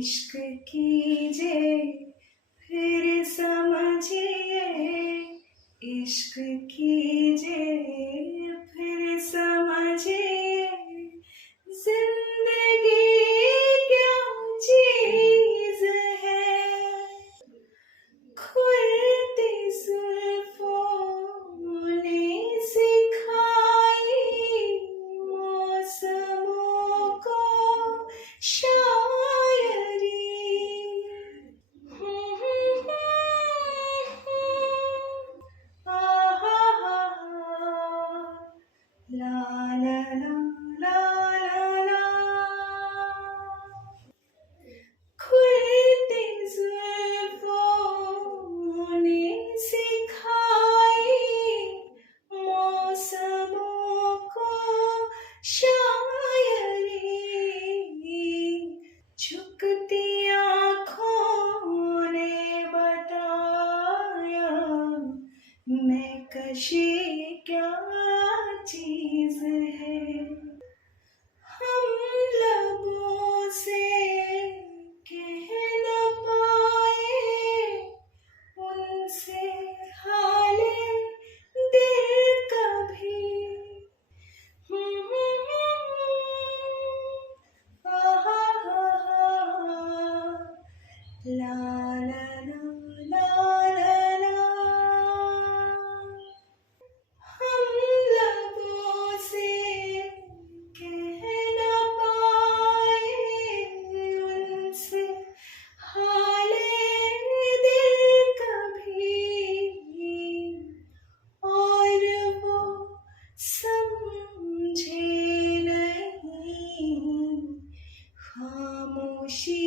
इश्क कीजिए फिर समझिए, इश्क कीजिए फिर समझिए, जिंदगी क्या चीज है। खुलती जुल्फों ने सिखाई मौसमों को शायरी। ला ला ला ला ला ला। खुलती जुल्फों ने सिखाई मौसमों को शायरी। झुकती आँखों ने बताया मैं कशी क्या चीज है। हम लबों से कह न पाए उनसे हाले दिल कभी। ला ला ला ला ला ला। हम लबों से कह न पाए उनसे हाले दिल कभी, और वो समझे नहीं खामोशी